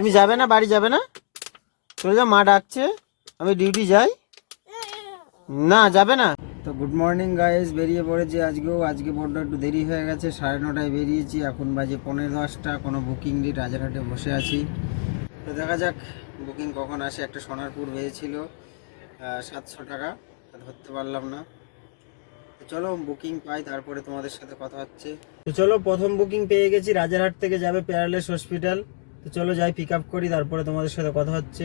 তুমি যাবে না, বাড়ি যাবে না? চলে যাও, মা ডাকছে, আমি ডিউটি যাই। না যাবে না তো। গুড মর্নিং গাইস, বেরিয়ে পড়েছি আজকে বড্ড একটু দেরি হয়ে গেছে। 9:30টায় বেরিয়েছি, এখন বাজে 10:45। কোনো বুকিং নেই, রাজারহাটে বসে আছি। তো দেখা যাক বুকিং কখন আসে। একটা সোনারপুর হয়েছিল 700 টাকা, ধরতে পারলাম না। তো চলো বুকিং পাই, তারপরে তোমাদের সাথে কথা হচ্ছে। তো চলো, প্রথম বুকিং পেয়ে গেছি। রাজারহাট থেকে যাবে পেয়ারলেস হসপিটাল। তো চলো যাই, পিক আপ করি, তারপরে তোমাদের সাথে কথা হচ্ছে।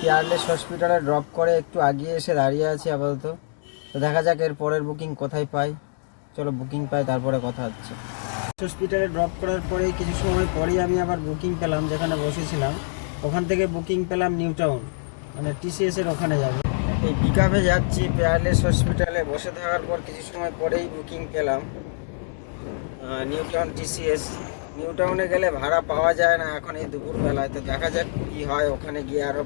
পেয়ারলেস হসপিটালে ড্রপ করে একটু আগিয়ে এসে দাঁড়িয়ে আছি আপাতত। তো দেখা যাক এর পরের বুকিং কোথায় পাই। চলো বুকিং পাই, তারপরে কথা হচ্ছে। হসপিটালে ড্রপ করার পরেই কিছু সময় পরেই আমি আবার বুকিং পেলাম, যেখানে বসেছিলাম ওখান থেকে বুকিং পেলাম নিউ টাউন, মানে টিসিএস এর ওখানে যাবে। এই পিক আপে যাচ্ছি পেয়ারলেস হসপিটালে। বসে থাকার পর কিছু সময় পরেই বুকিং পেলাম নিউ টাউন টিসিএস। নিউ টাউনে গেলে ভাড়া পাওয়া যায় না এখন এই দুপুরবেলায়। তো দেখা যাক কি হয়, ওখানে গিয়ে আরও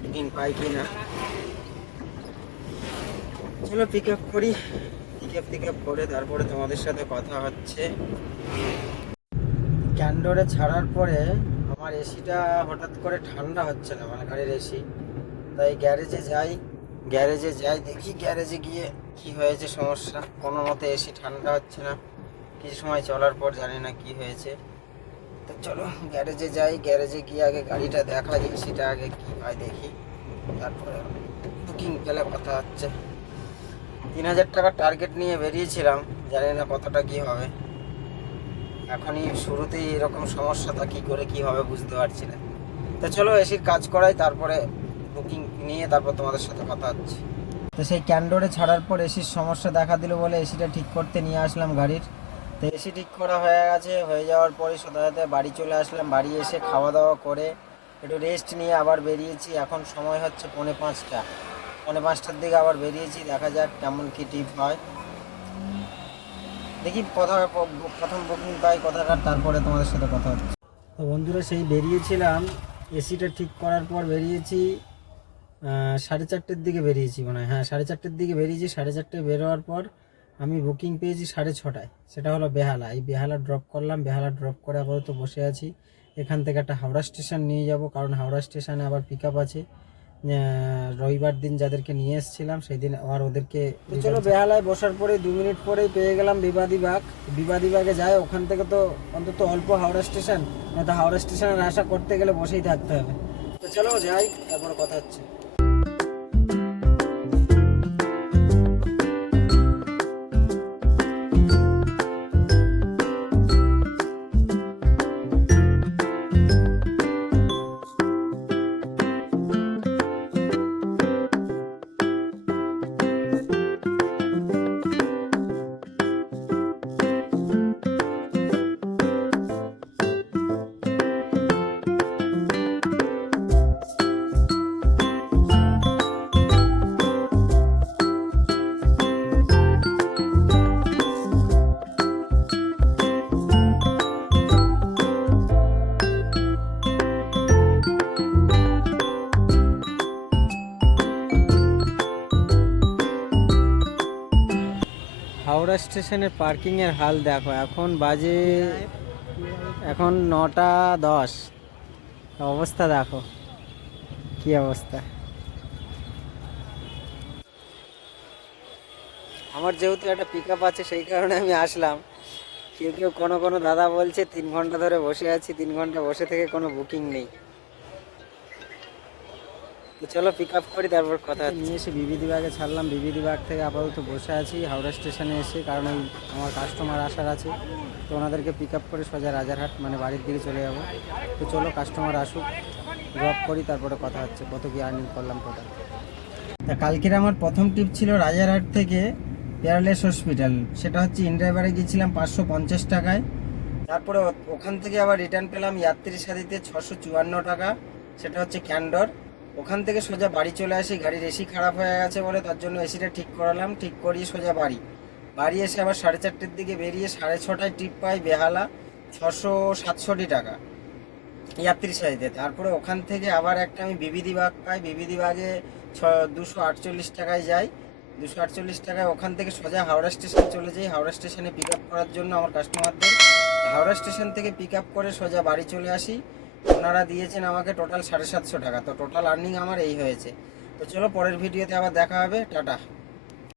বুকিং পাই কি না। চলো পিক আপ করি, পিক আপ করে তারপরে তোমাদের সাথে কথা হচ্ছে। ক্যান্ডোরে ছাড়ার পরে আমার এসিটা হঠাৎ করে ঠান্ডা হচ্ছে না, মানে গাড়ির এসি। তাই গ্যারেজে যাই দেখি গ্যারেজে গিয়ে কি হয়েছে সমস্যা। কোনো মতে এসি ঠান্ডা হচ্ছে না, কিছু সময় চলার পর জানি না কি হয়েছে। তো চলো গ্যারেজে যাই, গ্যারেজে গিয়ে আগে গাড়িটা দেখা যায়, এসিটা আগে কি হয় দেখি, তারপরে বুকিং পেলে কথা হচ্ছে। 3000 টাকার টার্গেট নিয়ে বেরিয়েছিলাম, জানি না কতটা কি হবে। এখনই শুরুতেই এরকম সমস্যা, তা কী করে কী হবে বুঝতে পারছি না। তো চলো এসির কাজ করাই, তারপরে বুকিং নিয়ে তারপর তোমাদের সাথে কথা হচ্ছে। তো সেই ক্যান্ডোরে ছাড়ার পর এসির সমস্যা দেখা দিল বলে এসিটা ঠিক করতে নিয়ে আসলাম গাড়ির। তো এসি ঠিক করা হয়ে গেছে, হয়ে যাওয়ার পরে সোজাতে বাড়ি চলে আসলাম। বাড়ি এসে খাওয়া দাওয়া করে একটু রেস্ট নিয়ে আবার বেরিয়েছি। এখন সময় হচ্ছে 4:45। 5:45টার দিকে আবার বেরিয়েছি, দেখা যাক কেমন কী টিপ হয়। দেখি প্রথম বুকিং পাই কোথাকার, তারপরে তোমাদের সাথে কথা হচ্ছে। তো বন্ধুরা, সেই বেরিয়েছিলাম এসিটা ঠিক করার পর বেরিয়েছি 4:30টার দিকে বেরিয়েছি, মানে হ্যাঁ 4:30টার দিকে বেরিয়েছি। 4:30টায় বেরোয়ার পর আমি বুকিং পেয়েছি 6:30টায়, সেটা হলো বেহালা। এই বেহালা ড্রপ করলাম, বেহালা ড্রপ করে আপাতত বসে আছি। এখান থেকে একটা হাওড়া স্টেশন নিয়ে যাব, কারণ হাওড়া স্টেশনে আবার পিক আপ আছে। রবিবার দিন যাদেরকে নিয়ে এসেছিলাম সেই দিন আবার ওদেরকে। চলো বেহালায় বসার পরে 2 মিনিট পরেই পেয়ে গেলাম বিবাদীবাগে যায়। ওখান থেকে তো অন্তত অল্প হাওড়া স্টেশন, না তো হাওড়া স্টেশনের আশা করতে গেলে বসেই থাকতে হবে। তো চলো যাই, তারপরে কথা হচ্ছে। হাওড়া স্টেশনের পার্কিংয়ের হাল দেখো, এখন বাজে 9:10। অবস্থা দেখো কি অবস্থা। আমার যেহেতু একটা পিক আপ আছে সেই কারণে আমি আসলাম। কেউ কোনো দাদা বলছে 3 ঘন্টা ধরে বসে আছি, 3 ঘন্টা বসে থেকে কোনো বুকিং নেই। তো চলো পিক আপ করি, তারপর কথা নিয়ে এসে বিবিদিবাগে ছাড়লাম। বিবিদিবাগ থেকে আপাতত বসে আছি হাওড়া স্টেশনে এসে, কারণ এই আমার কাস্টমার আসার আছে। তো ওনাদেরকে পিক আপ করে সোজা রাজারহাট, মানে বাড়ির দিকে চলে যাব। তো চলো কাস্টমার আসুক, ড্রপ করি, তারপরে কথা হচ্ছে কত কি আর্নিং করলাম টোটাল। তা কালকের আমার প্রথম ট্রিপ ছিল রাজারহাট থেকে পেয়ারলেস হসপিটাল। সেটা হচ্ছে ইনড্রাইভারে গিয়েছিলাম 550 টাকায়। তারপরে ওখান থেকে আবার রিটার্ন পেলাম যাত্রী সাথীতে 654 টাকা, সেটা হচ্ছে ক্যান্ডোর। ওখান থেকে সোজা বাড়ি চলে আসি। গাড়ির এসি খারাপ হয়ে গেছে বলে তার জন্য এসিটা ঠিক করালাম, ঠিক করিয়ে সোজা বাড়ি এসে আবার 4:30টার দিকে বেরিয়ে 6:30টায় ট্রিপ পাই বেহালা, 667 টাকা যাত্রী সাথীতে। তারপরে ওখান থেকে আবার একটা আমি বিবিদিবাগ পাই, বিবিদিবাগে 248 টাকায় যাই। 248 টাকায় ওখান থেকে সোজা হাওড়া স্টেশন চলে যাই। হাওড়া স্টেশনে পিক আপ করার জন্য আমার কাস্টমারদের হাওড়া স্টেশন থেকে পিক আপ করে সোজা বাড়ি চলে আসি। ওনারা দিয়েছেন আমাকে টোটাল 750 টাকা। তো টোটাল আর্নিং আমার এই হয়েছে। তো চলো পরের ভিডিওতে আবার দেখা হবে, টাটা।